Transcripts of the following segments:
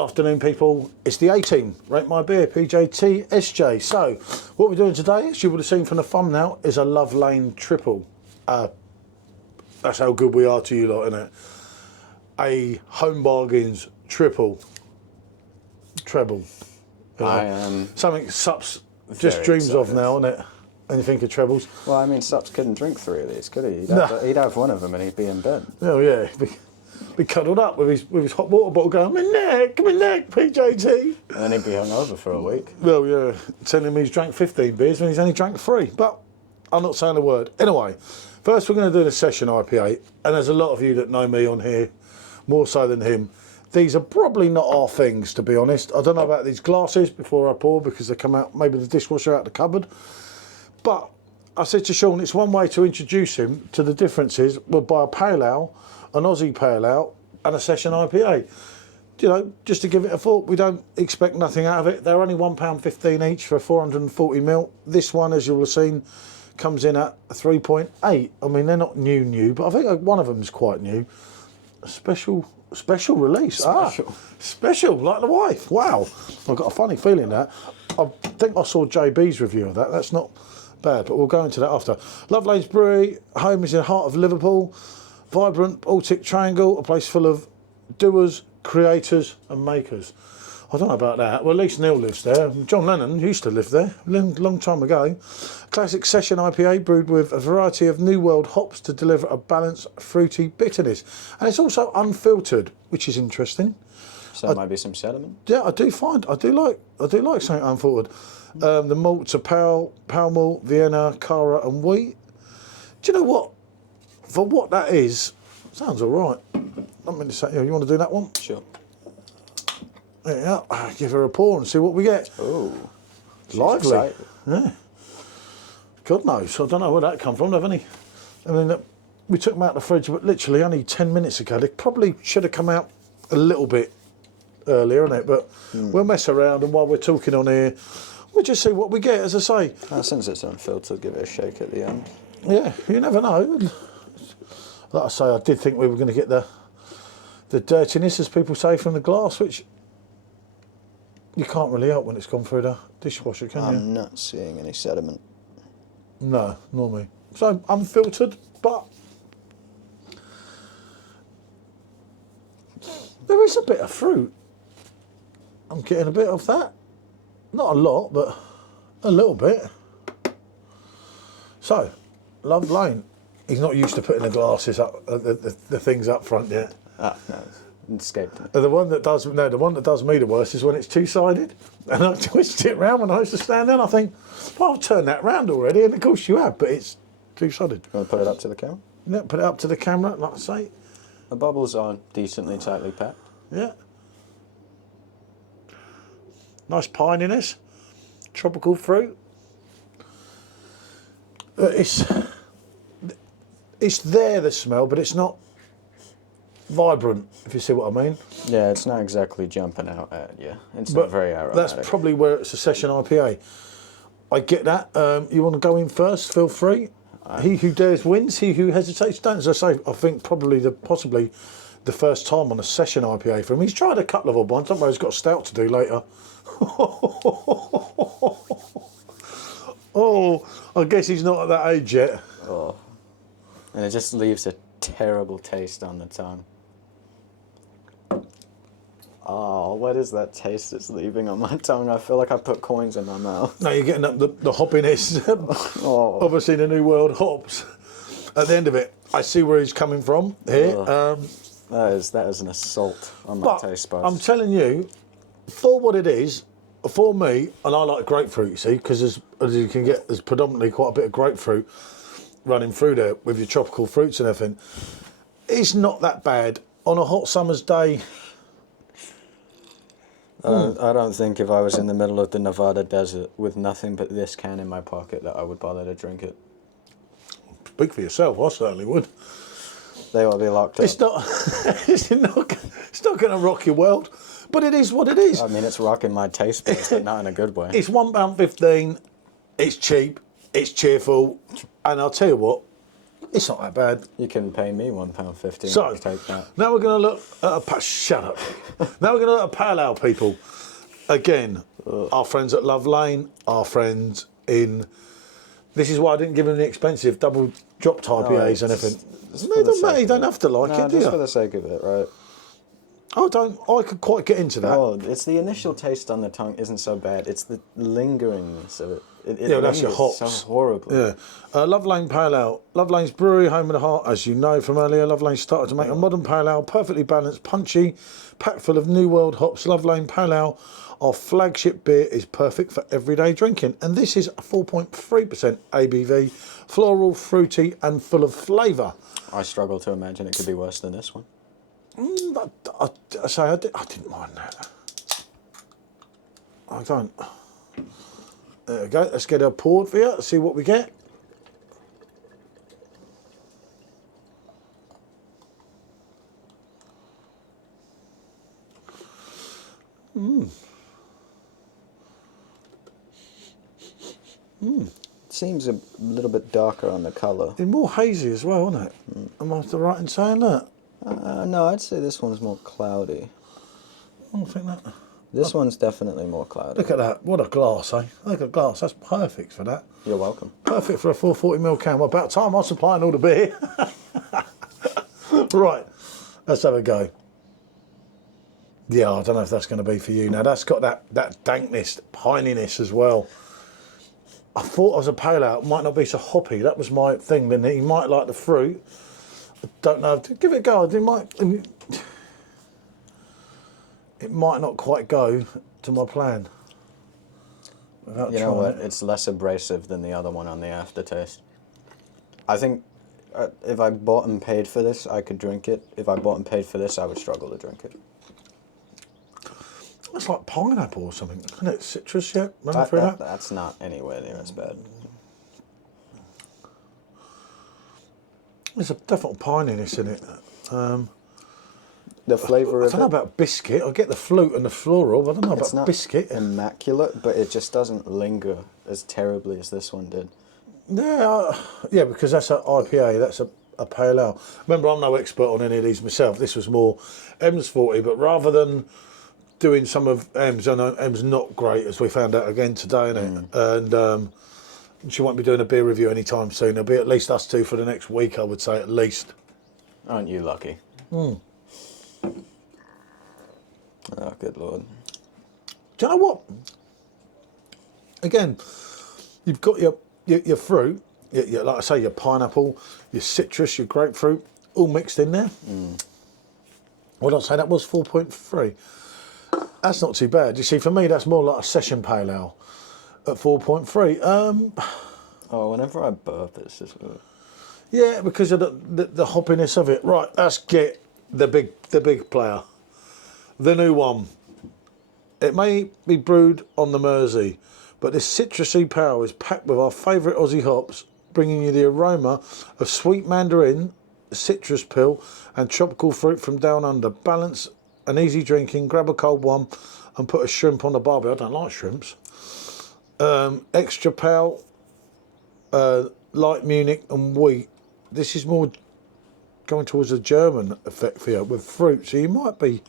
afternoon, people. It's the A-Team, Rate My Beer, PJT, SJ. So, what we're doing today, as you would have seen from the thumbnail, is a Love Lane triple. That's how good we are to you lot, isn't it? A Home Bargains treble. You know? Something Sups just dreams of now, isn't it? When you think of trebles. Well, I mean, Sups couldn't drink 3 of these, could he? He'd have one of them and he'd be in bed. Oh yeah, be cuddled up with his hot water bottle going, my neck, PJT. And then he'd be hungover for a week. Well, yeah, telling me he's drank 15 beers when he's only drank 3. But I'm not saying a word. Anyway, first we're going to do the session IPA. And there's a lot of you that know me on here, more so than him. These are probably not our things, to be honest. I don't know about these glasses before I pour because they come out, maybe the dishwasher out the cupboard. But I said to Sean, it's one way to introduce him to the differences. We'll buy a pale ale, an Aussie pale ale, and a session IPA. You know, just to give it a thought. We don't expect nothing out of it. They're only £1.15 each for 440ml. This one, as you'll have seen, comes in at 3.8. I mean, they're not new, but I think one of them is quite new. A special release. Special, like the wife. Wow. I've got a funny feeling that. I think I saw JB's review of that. That's not bad, but we'll go into that after. Love Lane's Brewery, home is in the heart of Liverpool. Vibrant Baltic Triangle, a place full of doers, creators and makers. I don't know about that. Well, at least Neil lives there. John Lennon used to live there a long time ago. Classic session IPA brewed with a variety of New World hops to deliver a balanced, fruity bitterness. And it's also unfiltered, which is interesting. So maybe some sediment? Yeah, I do like something unfiltered. The malts are pale malt, Vienna, Cara and wheat. Do you know what? For what that is, sounds all right. Not meant to say, you want to do that one? Sure. There you go. Give her a pour and see what we get. Oh, lively. Excited. Yeah. God knows. I don't know where that come from, haven't he? I mean, we took them out of the fridge, but literally only 10 minutes ago. They probably should have come out a little bit earlier, innit? But we'll mess around, and while we're talking on here, we'll just see what we get, as I say. Since it's unfiltered, give it a shake at the end. Yeah, you never know. Like I say, I did think we were going to get the dirtiness, as people say, from the glass, which you can't really help when it's gone through the dishwasher, can you? I'm not seeing any sediment. No, nor me. So, unfiltered, but there is a bit of fruit. I'm getting a bit of that. Not a lot, but a little bit. So, Love Lane. He's not used to putting the glasses up, the things up front yet. No, it escaped me. The one that does me the worst is when it's two-sided, and I twist it round when I used to stand there. And I think, well, I've turned that round already, and of course you have, but it's two-sided. You want to put it up to the camera? Yeah, put it up to the camera, like I say. The bubbles are decently tightly packed. Yeah. Nice pininess, tropical fruit. It's there, the smell, but it's not vibrant, if you see what I mean. Yeah, it's not exactly jumping out at you. It's not very aromatic. That's probably where it's a session IPA. I get that. You want to go in first, feel free. He who dares wins, he who hesitates don't. As I say, I think possibly the first time on a session IPA for him. He's tried a couple of odd ones. Don't worry, he's got a stout to do later. Oh, I guess he's not at that age yet. Oh. And it just leaves a terrible taste on the tongue. Oh, what is that taste that's leaving on my tongue? I feel like I put coins in my mouth. No, you're getting up the hoppiness. Oh. Obviously, the New World hops. At the end of it, I see where he's coming from here. That is an assault on my taste buds. I'm telling you, for what it is, for me, and I like grapefruit, you see, because as you can get, there's predominantly quite a bit of grapefruit running through there with your tropical fruits and everything. It's not that bad on a hot summer's day. I don't think if I was in the middle of the Nevada desert with nothing but this can in my pocket that I would bother to drink it. Speak for yourself, I certainly would. They ought to be locked up. It's not going to rock your world, but it is what it is. I mean, it's rocking my taste buds, but not in a good way. It's £1.15. It's cheap. It's cheerful, and I'll tell you what, It's not that bad. You can pay me £1.50. So, I'll take that. now we're going to look at shut up. Now we're going to look at pale ale, people. Again, our friends at Love Lane, our friends in... This is why I didn't give them the expensive double drop IPAs and everything. No, it doesn't matter. You don't have to like it, do you? Just for the sake of it, right? I could quite get into that. Oh, it's the initial taste on the tongue isn't so bad. It's the lingeringness of it. Yeah, that's your hops. So horribly. Yeah. Love Lane Pale Ale. Love Lane's brewery, home of the heart, as you know from earlier. Love Lane started to make a modern pale ale, perfectly balanced, punchy, packed full of New World hops. Love Lane Pale Ale, our flagship beer, is perfect for everyday drinking. And this is 4.3% ABV, floral, fruity, and full of flavour. I struggle to imagine it could be worse than this one. I didn't mind that. I don't. There we go. Let's get a poured for you. See what we get. Seems a little bit darker on the colour. It's more hazy as well, isn't it? Am I right in saying that? No, I'd say this one's more cloudy. I don't think that. This one's definitely more cloudy. Look at that. What a glass, eh? Look at a glass. That's perfect for that. You're welcome. Perfect for a 440ml can. Well, about time I'm supplying all the beer. Right. Let's have a go. Yeah, I don't know if that's going to be for you. Now, that's got that dankness, pininess as well. I thought as a pale ale, it might not be so hoppy. That was my thing. Then he might like the fruit. I don't know. Give it a go. It might not quite go to my plan. You know what? It's less abrasive than the other one on the aftertaste. I think if I bought and paid for this, I could drink it. If I bought and paid for this, I would struggle to drink it. It's like pineapple or something, isn't it? Citrus, yeah? That's not anywhere near as bad. There's a definite pininess in it. The flavour of it... I don't know about biscuit. I get the flute and the floral, but I don't know about biscuit. It's not immaculate, but it just doesn't linger as terribly as this one did. Yeah, because that's an IPA, that's a pale ale. Remember, I'm no expert on any of these myself. This was more M's 40, but rather than doing some of M's, I know M's not great, as we found out again today, and she won't be doing a beer review anytime soon. There'll be at least us two for the next week, I would say, at least. Aren't you lucky? Oh, good Lord. Do you know what? Again, you've got your fruit, like I say, your pineapple, your citrus, your grapefruit, all mixed in there. What did I say? That was 4.3. That's not too bad. You see, for me, that's more like a session pale ale at 4.3. Oh, whenever I burp, it's just... Yeah, because of the hoppiness of it. Right, let's get the big player. The new one. It may be brewed on the Mersey, but this citrusy power is packed with our favourite Aussie hops, bringing you the aroma of sweet mandarin, citrus pill, and tropical fruit from down under. Balance and easy drinking. Grab a cold one and put a shrimp on the barbie. I don't like shrimps. Extra pale, light Munich and wheat. This is more going towards a German effect for you with fruit. So you might be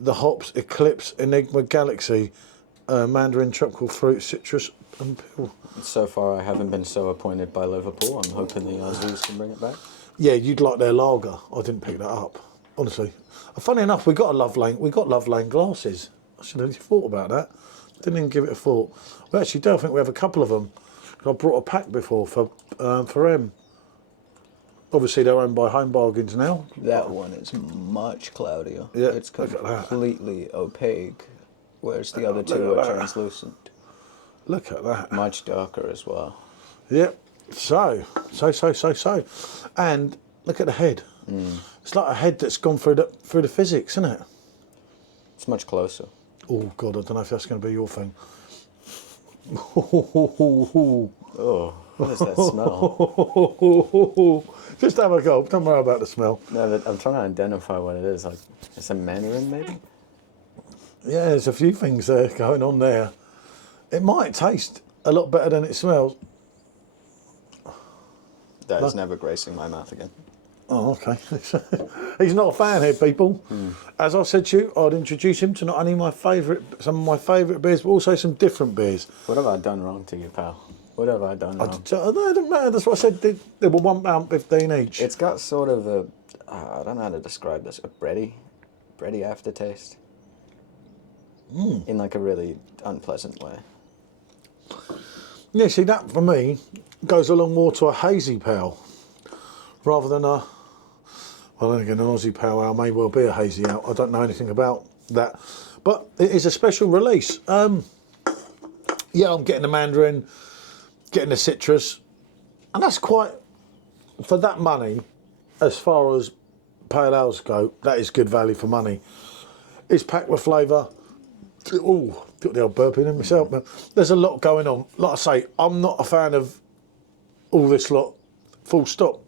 the hops, Eclipse, Enigma, Galaxy, mandarin, tropical fruit, citrus, and pill. So far, I haven't been so appointed by Liverpool. I'm hoping the Aussies can bring it back. Yeah, you'd like their lager. I didn't pick that up, honestly. Funny enough, we got Love Lane glasses. I should have thought about that. Didn't even give it a thought. We actually do. I think we have a couple of them. I brought a pack before for M. Obviously, they're owned by Home Bargains now. That one is much cloudier. Yeah, it's completely opaque, whereas the other two are translucent. Look at that. Much darker as well. Yep. So. And look at the head. It's like a head that's gone through the physics, isn't it? It's much closer. Oh, God, I don't know if that's going to be your thing. Oh, what is that smell? Just have a gulp. Don't worry about the smell. No, but I'm trying to identify what it is. Like, it's a mandarin, maybe? Yeah, there's a few things there going on there. It might taste a lot better than it smells. That is never gracing my mouth again. Oh, okay. He's not a fan here, people. As I said to you, I'd introduce him to not only some of my favourite beers, but also some different beers. What have I done wrong to you, pal? What have I done wrong? It doesn't matter. That's what I said. They were £1.15 each. It's got sort of a, I don't know how to describe this, a bready aftertaste. In like a really unpleasant way. Yeah, see, that for me goes along more to a hazy pale rather than a. Well, then again, an Aussie pale ale may well be a hazy ale. I don't know anything about that, but it is a special release. Yeah, I'm getting the mandarin, getting the citrus, and that's quite, for that money, as far as pale ales go, that is good value for money. It's packed with flavour. Oh, got the old burping in myself, but there's a lot going on. Like I say, I'm not a fan of all this lot, full stop.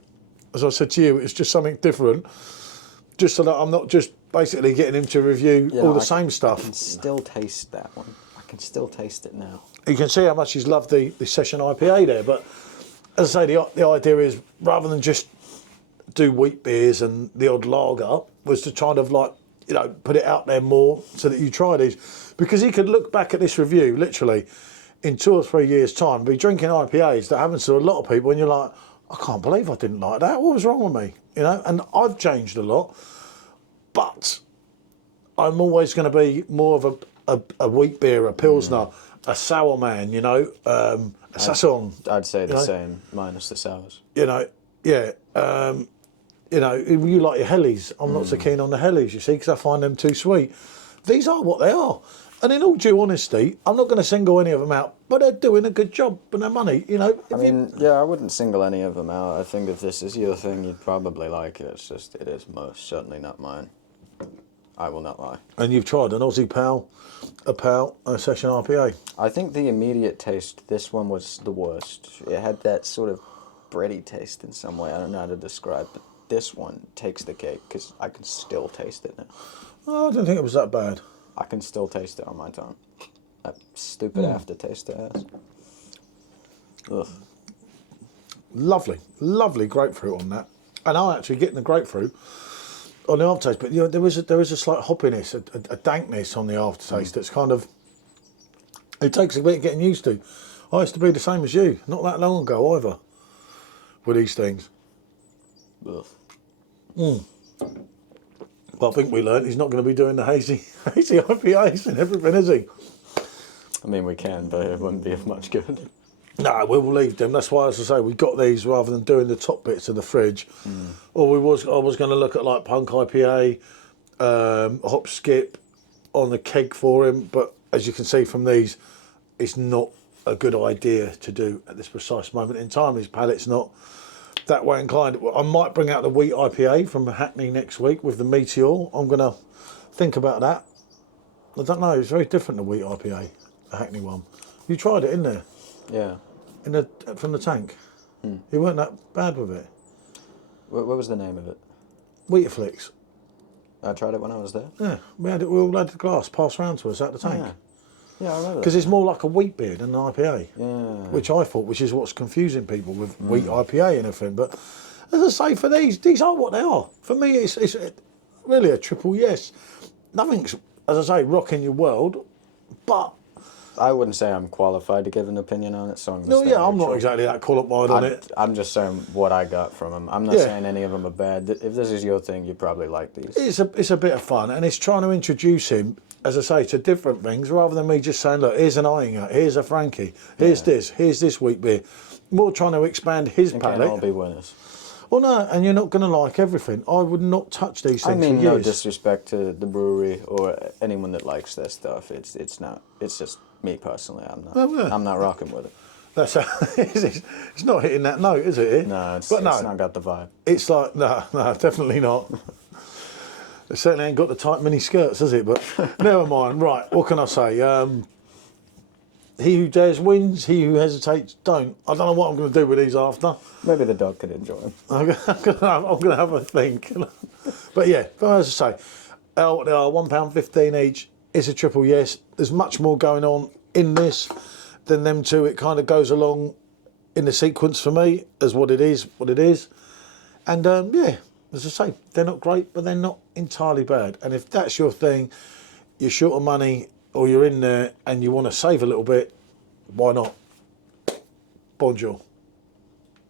As I said to you, it's just something different. Just so that I'm not just basically getting him to review all the same stuff. I can still taste that one. I can still taste it now. You can see how much he's loved the session IPA there, but as I say, the idea is rather than just do wheat beers and the odd lager, was to kind of like, you know, put it out there more so that you try these. Because he could look back at this review, literally, in 2 or 3 years' time, be drinking IPAs that happens to a lot of people, and you're like, I can't believe I didn't like that. What was wrong with me? You know, and I've changed a lot, but I'm always going to be more of a wheat beer, a pilsner, a sour man, you know, a saison. I'd say the same, minus the sours. You know, yeah. You know, you like your Hellies. I'm not so keen on the Hellies, you see, because I find them too sweet. These are what they are. And in all due honesty, I'm not going to single any of them out, but they're doing a good job for their money, you know. I mean, yeah, I wouldn't single any of them out. I think if this is your thing, you'd probably like it. It's just, it is most certainly not mine. I will not lie. And you've tried an Aussie pale, a session IPA. I think the immediate taste, this one was the worst. It had that sort of bready taste in some way. I don't know how to describe it. This one takes the cake because I can still taste it now. Oh, I didn't think it was that bad. I can still taste it on my tongue. That stupid aftertaste it has. Ugh. Lovely, lovely grapefruit on that. And I'm actually getting the grapefruit on the aftertaste, but you know, there is a slight hoppiness, a dankness on the aftertaste that's kind of, it takes a bit of getting used to. I used to be the same as you, not that long ago either, with these things. Ugh. Well, I think we learned he's not going to be doing the hazy IPAs and everything, is he? I mean, we can, but it wouldn't be of much good. No, we'll leave them. That's why, as I say, we got these rather than doing the top bits of the fridge. Or I was going to look at like Punk IPA, Hop Skip on the keg for him. But as you can see from these, it's not a good idea to do at this precise moment in time. His palate's not that way inclined. I might bring out the wheat IPA from Hackney next week with the Meteor. I'm going to think about that. I don't know. It's very different, the wheat IPA, the Hackney one. You tried it in there? Yeah. From the tank. You weren't that bad with it. What was the name of it? Weetabix. I tried it when I was there. Yeah, we all had the glass passed round to us at the tank. Yeah, I remember. Because it's more like a wheat beer than an IPA. Yeah. Which I thought, which is what's confusing people with wheat IPA and everything. But as I say, for these are what they are. For me, it's really a triple yes. Nothing's, as I say, rocking your world, but I wouldn't say I'm qualified to give an opinion on it, so I'm I'm not exactly that qualified on it. I'm just saying what I got from them. I'm not saying any of them are bad. If this is your thing, you probably like these. It's a bit of fun, and it's trying to introduce him, as I say, to different things, rather than me just saying, look, here's an Iinger, here's a Frankie, here's this wheat beer. More trying to expand his palate. Can't all be winners. Well, no, and you're not going to like everything. I would not touch these things. I mean, for no years. disrespect to the brewery or anyone that likes their stuff. It's not. It's just me personally. I'm not rocking with it. That's it's not hitting that note, is it? No, it's not got the vibe. It's like no, definitely not. It certainly ain't got the tight mini skirts, has it? But never mind. Right, what can I say? He who dares wins. He who hesitates don't. I don't know what I'm going to do with these after. Maybe the dog could enjoy them. I'm going to have a think. But yeah, as I say, they are £1.15 each. It's a triple yes. There's much more going on in this than them two. It kind of goes along in the sequence for me as what it is. And yeah, as I say, they're not great, but they're not entirely bad. And if that's your thing, you're short of money or you're in there and you want to save a little bit, why not? Bonjour.